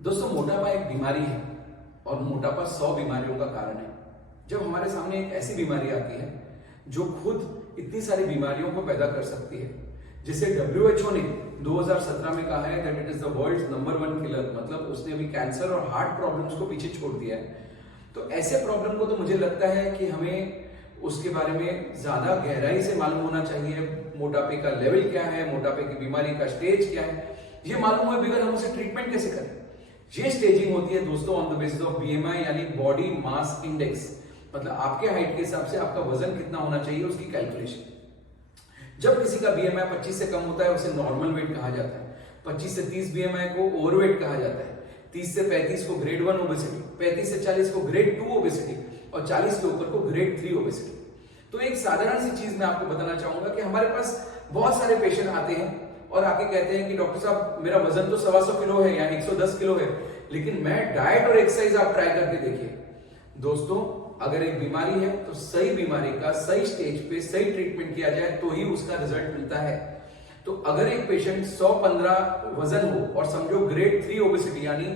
दोस्तों, मोटापा एक बीमारी है और मोटापा 100 बीमारियों का कारण है। जब हमारे सामने एक ऐसी बीमारी आती है जो खुद इतनी सारी बीमारियों को पैदा कर सकती है, जिसे WHO ने 2017 में कहा है that it is the world's number 1 killer, मतलब उसने अभी कैंसर और हार्ट प्रॉब्लम्स को पीछे छोड़ दिया है। तो ऐसे प्रॉब्लम को तो मुझे लगता है कि हमें उसके बारे में ज्यादा गहराई से मालूम होना चाहिए। मोटापे का लेवल क्या है, मोटापे की बीमारी का स्टेज क्या है, ये मालूम हुए बगैर हम उसे ट्रीटमेंट कैसे करें। ये स्टेजिंग होती है दोस्तों on the basis of BMI यानी बॉडी मास इंडेक्स, मतलब आपके हाइट के हिसाब से आपका वजन कितना होना चाहिए उसकी कैलकुलेशन। जब किसी का BMI 25 से कम होता है उसे नॉर्मल वेट कहा जाता है। 25 से 30 BMI को ओवरवेट कहा जाता है। 30 से 35 को ग्रेड 1 ओबेसिटी, 35 से 40 को ग्रेड 2 ओबेसिटी और 40 के ऊपर को ग्रेड 3 ओबेसिटी। तो एक साधारण सी चीज मैं आपको बताना चाहूंगा कि हमारे पास बहुत सारे पेशेंट आते हैं और आके कहते हैं कि डॉक्टर साहब मेरा वजन तो 125 किलो है या 110 किलो है, लेकिन मैं डाइट और एक्सरसाइज आप ट्राई करके देखिए। दोस्तों, अगर एक बीमारी है तो सही बीमारी का सही स्टेज पे सही ट्रीटमेंट किया जाए तो ही उसका रिजल्ट मिलता है। तो अगर एक पेशेंट 115 वजन हो और समझो ग्रेड 3 ओबेसिटी यानी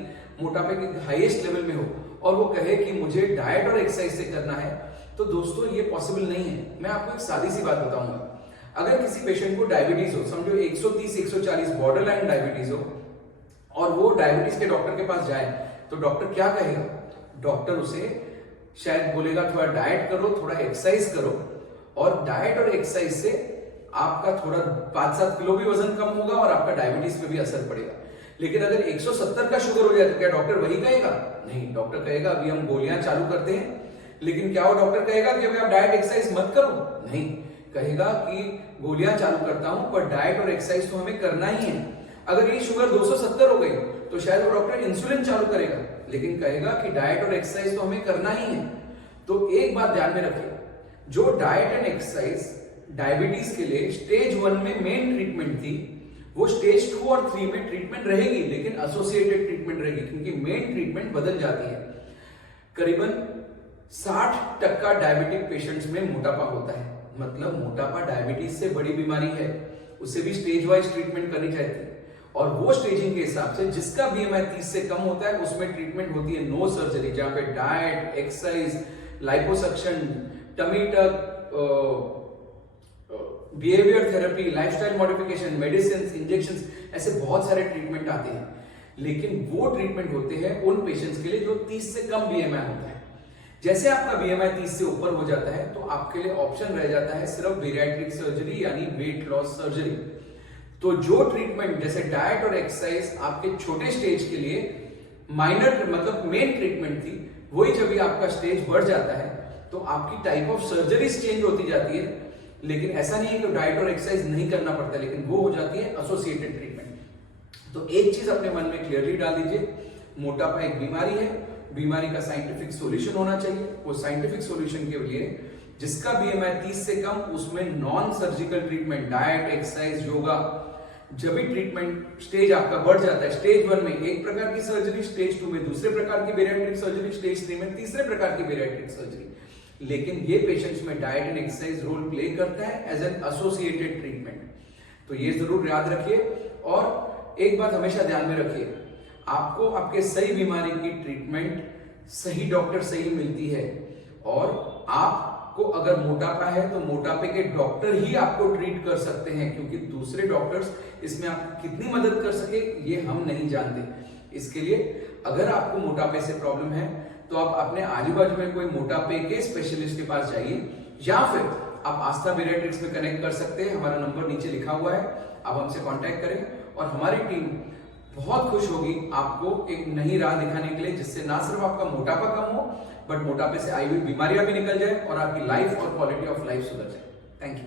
मोटापे के हाईएस्ट लेवल में हो और वो कहे कि मुझे डाइट और एक्सरसाइज से करना है, तो दोस्तों ये पॉसिबल नहीं है। मैं आपको एक सादी सी बात बताऊंगा। अगर किसी पेशेंट को डायबिटीज हो, समझो 130 140 बॉर्डर लाइन डायबिटीज हो और वो डायबिटीज के डॉक्टर के पास जाए, तो डॉक्टर क्या कहेगा? डॉक्टर उसे शायद बोलेगा थोड़ा डाइट करो, थोड़ा एक्सरसाइज करो, और डाइट और एक्सरसाइज से आपका थोड़ा 5-7 किलो भी वजन कम होगा और आपका डायबिटीज पे भी असर पड़ेगा। लेकिन अगर 170 का शुगर हो जाए तो क्या डॉक्टर वही कहेगा? नहीं, डॉक्टर कहेगा अभी हम गोलियां चालू करते हैं। लेकिन क्या वो डॉक्टर कहेगा कि अभी आप डाइट एक्सरसाइज मत करो? नहीं, कहेगा कि गोलियां चालू करता हूं पर डाइट और एक्सरसाइज तो हमें करना ही है। अगर ये शुगर 270 हो गई तो शायद वो डॉक्टर इंसुलिन चालू करेगा, लेकिन कहेगा कि डाइट और एक्सरसाइज तो हमें करना ही है। तो एक बात ध्यान में रखिए, जो डाइट एंड एक्सरसाइज डायबिटीज के लिए स्टेज 1 में मेन ट्रीटमेंट थी, वो स्टेज 2 और 3 में ट्रीटमेंट रहेगी, लेकिन एसोसिएटेड ट्रीटमेंट रहेगी, क्योंकि मेन ट्रीटमेंट बदल जाती है। करीबन 60% डायबिटिक पेशेंट्स में मोटापा होता है, मतलब मोटापा डायबिटीज से बड़ी बीमारी है, उसे भी स्टेज वाइज ट्रीटमेंट करनी चाहिए। और वो स्टेजिंग के हिसाब से जिसका BMI 30 से कम होता है उसमें ट्रीटमेंट होती है नो सर्जरी, जहां पे diet, exercise, liposuction, tummy tuck, behaviour therapy, lifestyle modification, medicine, injections, ऐसे बहुत सारे ट्रीटमेंट आते हैं। लेकिन वो ट्रीटमेंट होते हैं उन पेशेंट्स के लिए जो 30 से कम BMI होता है। जैसे आपका BMI 30 से ऊपर हो जाता है तो आपके लिए ऑप्शन रह जाता है सिर्फ बेरियाट्रिक सर्जरी यानी वेट लॉस सर्जरी। तो जो ट्रीटमेंट जैसे डाइट और एक्सरसाइज आपके छोटे स्टेज के लिए माइनर मतलब मेन ट्रीटमेंट थी, वही जब आपका स्टेज बढ़ जाता है तो आपकी टाइप ऑफ सर्जरीज चेंज होती जाती है। लेकिन ऐसा नहीं है कि डाइट और एक्सरसाइज नहीं करना पड़ता, लेकिन वो हो जाती है एसोसिएटेड ट्रीटमेंट। तो एक चीज अपने मन में क्लियरली डाल दीजिए, मोटापा एक बीमारी है, बीमारी का साइंटिफिक सॉल्यूशन होना चाहिए। वो साइंटिफिक सॉल्यूशन के लिए जिसका BMI 30 से कम, उसमें non surgical treatment, diet, exercise, yoga, जब भी ट्रीटमेंट स्टेज आपका बढ़ जाता है, स्टेज 1 में एक प्रकार की सर्जरी, स्टेज 2 में दूसरे प्रकार की बेरियाट्रिक सर्जरी, स्टेज 3 में तीसरे प्रकार की बेरियाट्रिक सर्जरी। लेकिन ये पेशेंट्स में diet and exercise role play करता है एज एन एसोसिएटेड ट्रीटमेंट। तो ये जरूर याद रखिए। और एक बात हमेशा ध्यान में रखिए, आपको आपके सही बीमारी की ट्रीटमेंट सही डॉक्टर से ही मिलती है। और आपको अगर मोटापा है तो मोटापे के डॉक्टर ही आपको ट्रीट कर सकते हैं, क्योंकि दूसरे डॉक्टर्स इसमें आपकी कितनी मदद कर सके ये हम नहीं जानते। इसके लिए अगर आपको मोटापे से प्रॉब्लम है तो आप अपने आजू बाजू में कोई मोटापे के स्पेशलिस्ट के पास जाइए, या फिर आप आस्था बेरियाट्रिक्स में कनेक्ट कर सकते हैं। हमारा नंबर नीचे लिखा हुआ है, आप हमसे कांटेक्ट करें और हमारी टीम बहुत खुश होगी आपको एक नई राह दिखाने के लिए, जिससे ना सिर्फ आपका मोटापा कम हो बट मोटापे से आई हुई बीमारियां भी निकल जाए और आपकी लाइफ और क्वालिटी ऑफ लाइफ सुधर जाए। Thank you.